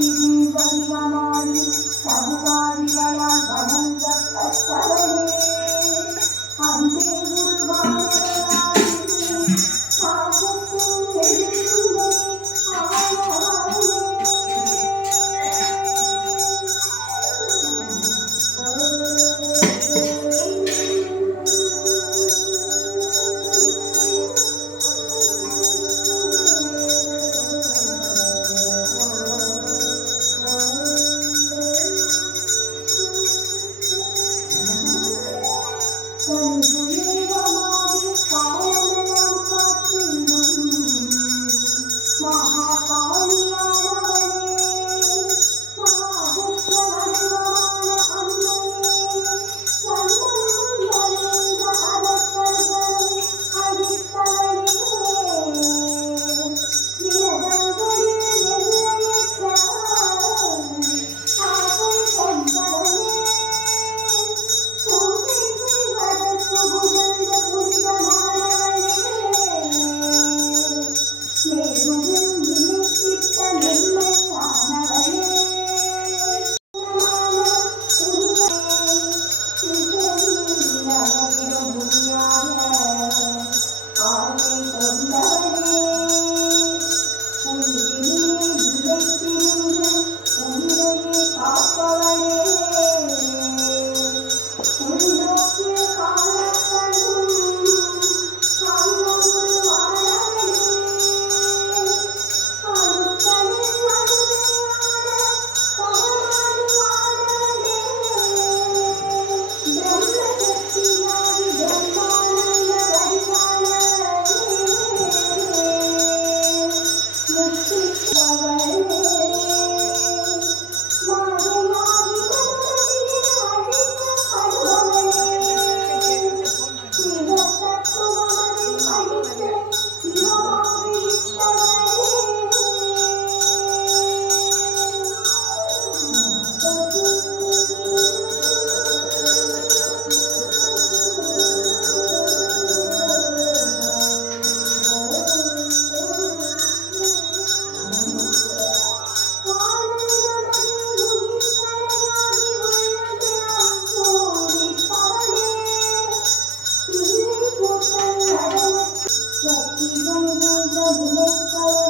ूर्तिजीवनिगमानि समुदारिवला भवन्तः Pode me.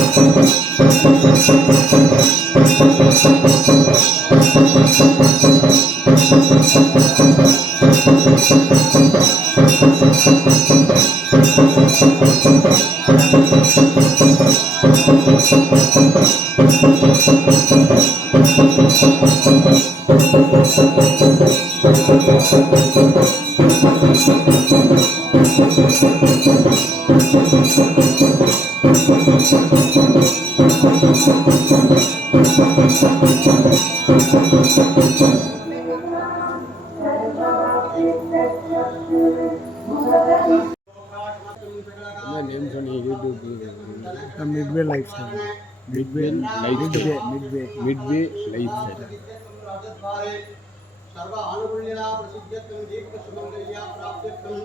Midway life style midway midway midway midway life style सर्व आनुगुण्यना प्रसिद्ध्यत्वं दीपकसुमङ्गल्या प्राप्त्यत्वं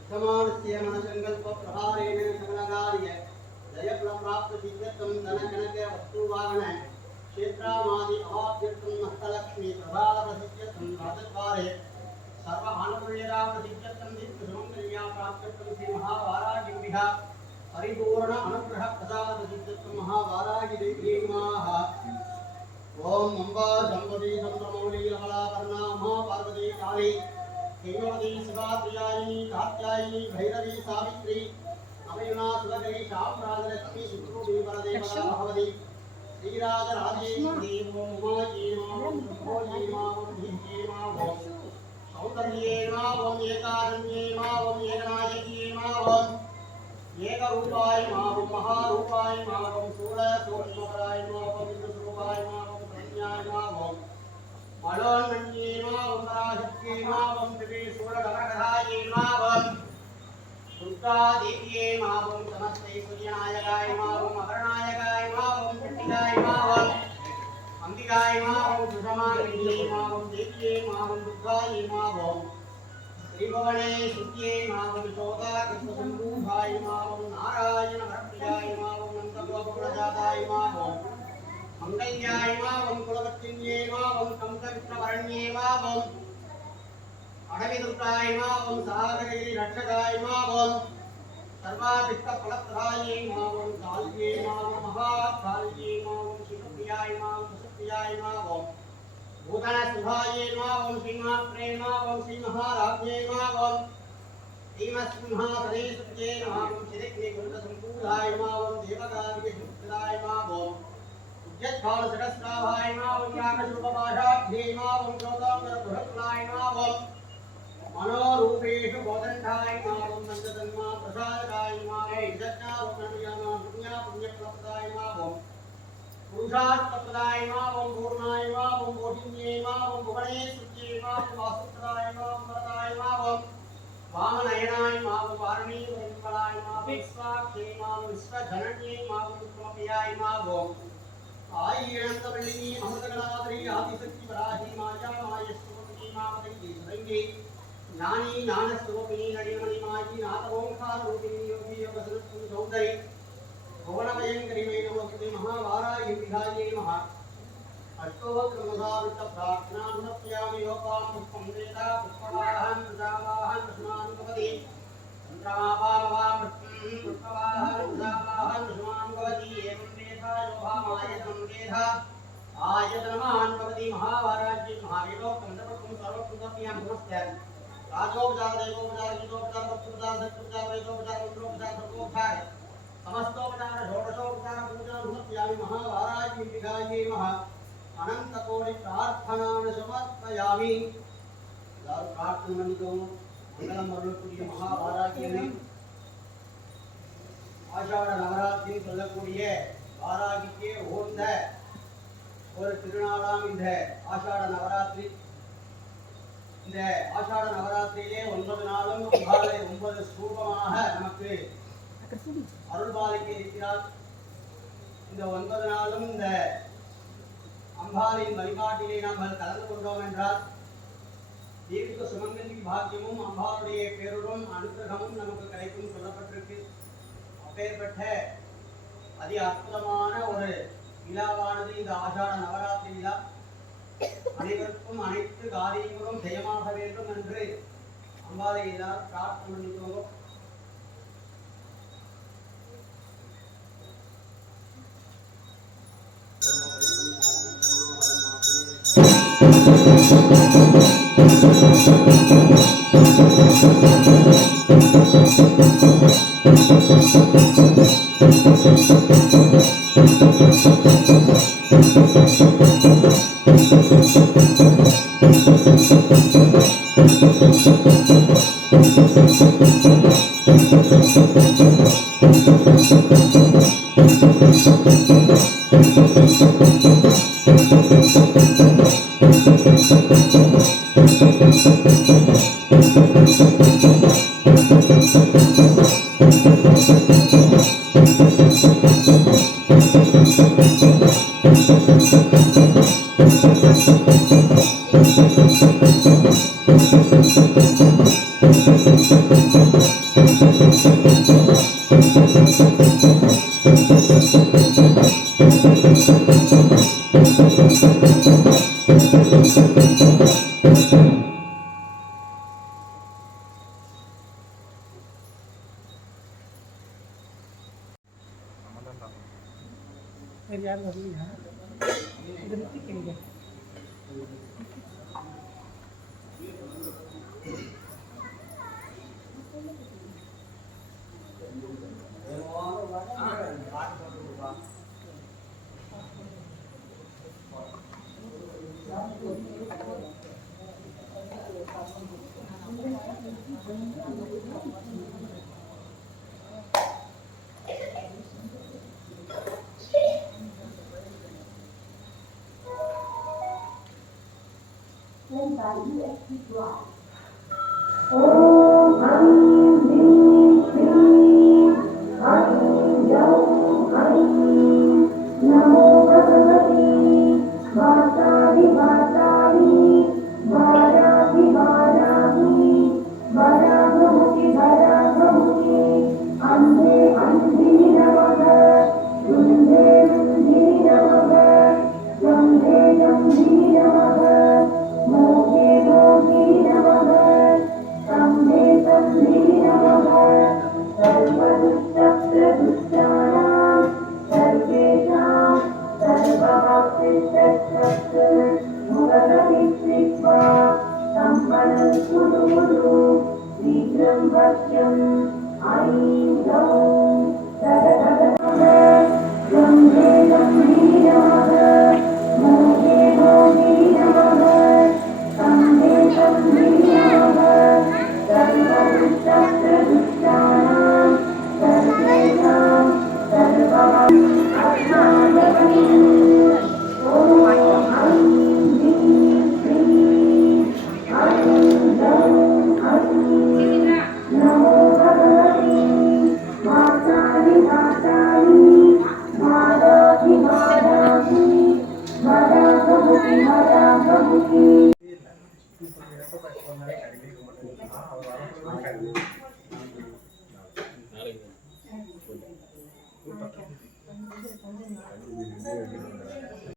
उत्तमानस्य मनसङ्कल्पप्रहारेण सङ्गकार्य जयप्रप्राप्तसिद्ध्यत्वं धनजनक वस्तुवाहन क्षेत्रामादि अवाप्यत्वं हस्तलक्ष्मी प्रभावसिद्ध्यत्वं भरतद्वारे परिपूर्ण अनुग्रह प्रसादचित्तत्व महावारागिरिमाः ॐ अम्बा सम्पति सम्प्रमौली कमलापर्णा महापार्वती काली हिमवती शिवात्रियायी कात्यायी भैरवी सावित्री अमयुना सुभगरी शाम्राजलक्ष्मी शुक्रोपी परदेवता भवति श्रीराजराजेश्वरी देवो उमायी माँ भोजी माँ बुद्धिः माँ ब्रह्मण्ये मावम् एकादन्ये मावम् एकनायक्ये मावम् एकरूपाय मावम् महारूपाय मावम् सूरसूर्यमराय मावम् इन्द्रस्वरूपाय मावम् कन्याय मावम् मनोन्मन्ये मावम् पराशक्ये मावम् त्रिसूरगणगणाय मावम् दुर्गादिव्ये मावम् समस्तैश्वर्यनायकाय मावम् अकरणायकाय मावम् कृष्णिकाय मावम् அம்பிகாய மாவோம் சுஷமானந்தியே மாவோம் தேவியே மாவோம் துர்காயே மாவோம் ஸ்ரீபவனே சுத்தியே மாவோம் சோதா கிருஷ்ணசம்பூபாய மாவோம் நாராயண வரப்பியாய மாவோம் நந்தகோபகுலஜாதாய மாவோம் மாவோம் सूर्याय नमः ओम भूताय सिंहाय नमः ओम सिंहा प्रेम ओम सिंहाराध्याय नमः ओम श्रीमत्सिंहासनेशुचे नमः ओम श्रीकृष्णगुरुसम्पूर्णाय नमः ओम देवकार्यसुत्राय नमः ओम यद्भावसहस्राभाय नमः ओम याकशुभपाशाभ्ये नमः ओम श्रोतान्तरबृहत्कृताय नमः ओम मनोरूपेषु बोधण्ठाय नमः ओम नन्दतन्मा प्रसादकाय नमः ऐ जज्ञारूपणमियामा पुण्यपुण्यप्रदाय नमः ओम पुरुषात्पदाय वा ओम पूर्णाय वा ओम बोधिन्ये वा ओम भुवने सुत्ये वा ओम वासुत्राय वा ओम वरदाय वा ओम वामनयनाय वा ओम वारणी वैम्बलाय वा ओम स्वाख्ये वा ओम विश्वधनन्ये वा ओम विक्रमप्रियाय वा ओम आयेणस्तवलिनी अमृतकलादरी आदिशक्ति पराही माया मायस्तुपति मामदि रंगे नानी नानस्तुपति नडिमणि माजी नाथ ओंकार रूपिणी, योगी योगसुरस्तु सौन्दर्य भुवनभयङ्करी मे नमोऽस्तुते विधायै नमः अष्टोक्रमसावित प्रार्थनानुमत्यामि पुष्पं वेदा पुष्पवाहं प्रजावाहं कृष्णान् भवति चन्द्रमापामवां पुष्पं पुष्पवाहं प्रजावाहं कृष्णान् भवति एवं वेदा योभामायतनं वेदा। आयतनमान् भवति महावाराज्ये महावीरोक्तं सर्वं सर्वं सर्वं नमस्ते राजोपचार देवोपचार गीतोपचार भक्तोपचार सत्योपचार वेदोपचार मंत्रोपचार सर्वोपचार समस्तोपचार षोडशोपचार पूजा नमस्यामि महावाराजिकायै नमः अनन्तकोटि प्रार्थनान् समर्पयामि प्रार्थनमनितो मङ्गलम् अरुळக்கூடிய மகாவாராகியனை ஆஷாட நவராத்திரி சொல்லக்கூடிய வாராகிக்கே ஓர்ந்த ஒரு திருநாளாம் இந்த ஆஷாட நவராத்திரி இந்த ஆஷாட நவராத்திரியிலே ஒன்பது நாளும் ஒன்பது ஸ்ரூபமாக நமக்கு அருள்பாலிக்க இருக்கிறார் இந்த ஒன்பது நாளும் இந்த அம்பாளின் வழிபாட்டிலே நாம் கலந்து கொண்டோம் என்றால் தீர்க்க சுமங்கலி பாக்கியமும் அம்பாளுடைய பேருடன் அனுகிரகமும் நமக்கு கிடைக்கும் சொல்லப்பட்டிருக்கு. அப்பேற்பட்ட அதி அற்புதமான ஒரு விழாவானது இந்த ஆஷாட நவராத்திரி விழா. அனைவருக்கும் அனைத்து காரியங்களும் ஜெயமாக வேண்டும் என்று அம்பாலை எல்லாரும் பிரார்த்தனை பண்ணிக்கோங்க. Thank Thank you. By USB drive. Aim